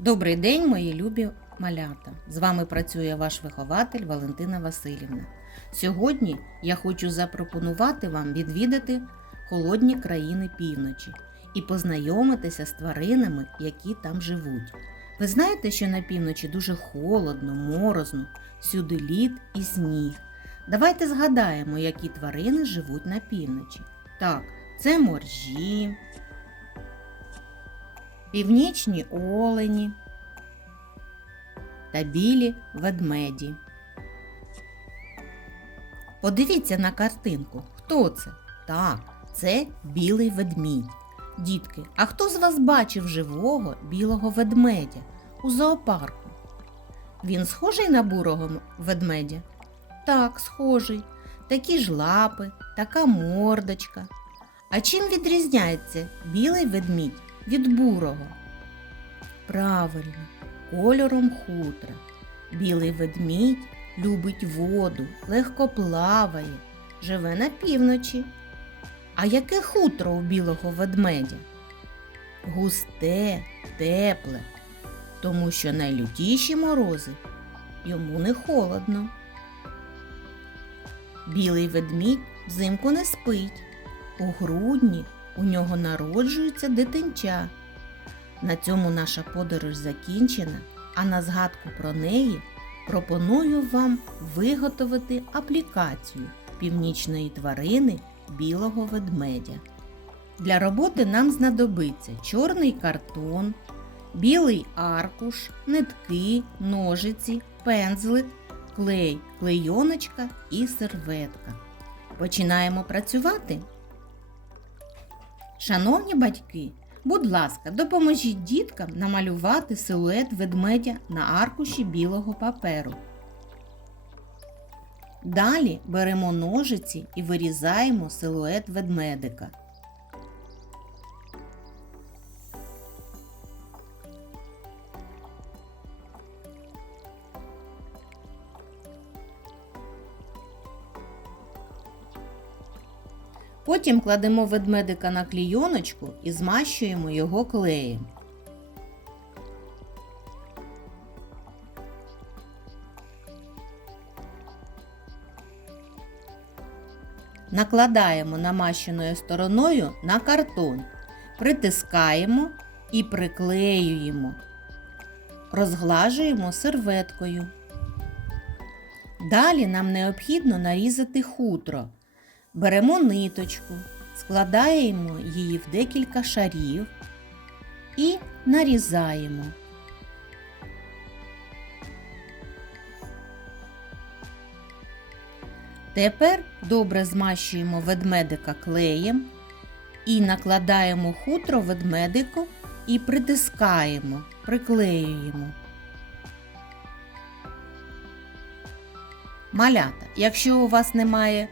Добрий день, мої любі малята! З вами працює ваш вихователь Валентина Васильівна. Сьогодні я хочу запропонувати вам відвідати холодні країни півночі і познайомитися з тваринами, які там живуть. Ви знаєте, що на півночі дуже холодно, морозно, всюди лід і сніг. Давайте згадаємо, які тварини живуть на півночі. Так, це моржі, північні олені та білі ведмеді. Подивіться на картинку. Хто це? Так, це білий ведмідь. Дітки, а хто з вас бачив живого білого ведмедя у зоопарку? Він схожий на бурого ведмедя? Так, схожий. Такі ж лапи, така мордочка. А чим відрізняється білий ведмідь від бурого? Правильно, кольором хутра. Білий ведмідь любить воду, легко плаває, живе на півночі. А яке хутро у білого ведмедя? Густе, тепле, тому що найлютіші морози йому не холодно. Білий ведмідь взимку не спить. У грудні у нього народжується дитинча. На цьому наша подорож закінчена, а на згадку про неї пропоную вам виготовити аплікацію північної тварини білого ведмедя. Для роботи нам знадобиться чорний картон, білий аркуш, нитки, ножиці, пензлик, клей, клейоночка і серветка. Починаємо працювати. Шановні батьки, будь ласка, допоможіть діткам намалювати силует ведмедя на аркуші білого паперу. Далі беремо ножиці і вирізаємо силует ведмедика. Потім кладемо ведмедика на клійоночку і змащуємо його клеєм. Накладаємо намащеною стороною на картон, притискаємо і приклеюємо. Розглажуємо серветкою. Далі нам необхідно нарізати хутро. Беремо ниточку, складаємо її в декілька шарів і нарізаємо. Тепер добре змащуємо ведмедика клеєм і накладаємо хутро ведмедику і притискаємо, приклеюємо. Малята, якщо у вас немає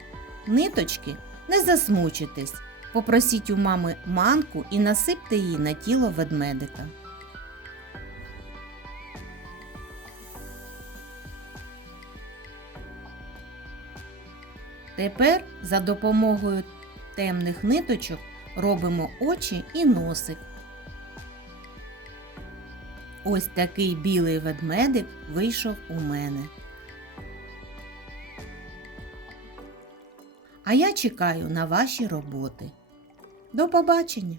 ниточки, не засмучуйтесь. Попросіть у мами манку і насипте її на тіло ведмедика. Тепер за допомогою темних ниточок робимо очі і носик. Ось такий білий ведмедик вийшов у мене. А я чекаю на ваші роботи. До побачення!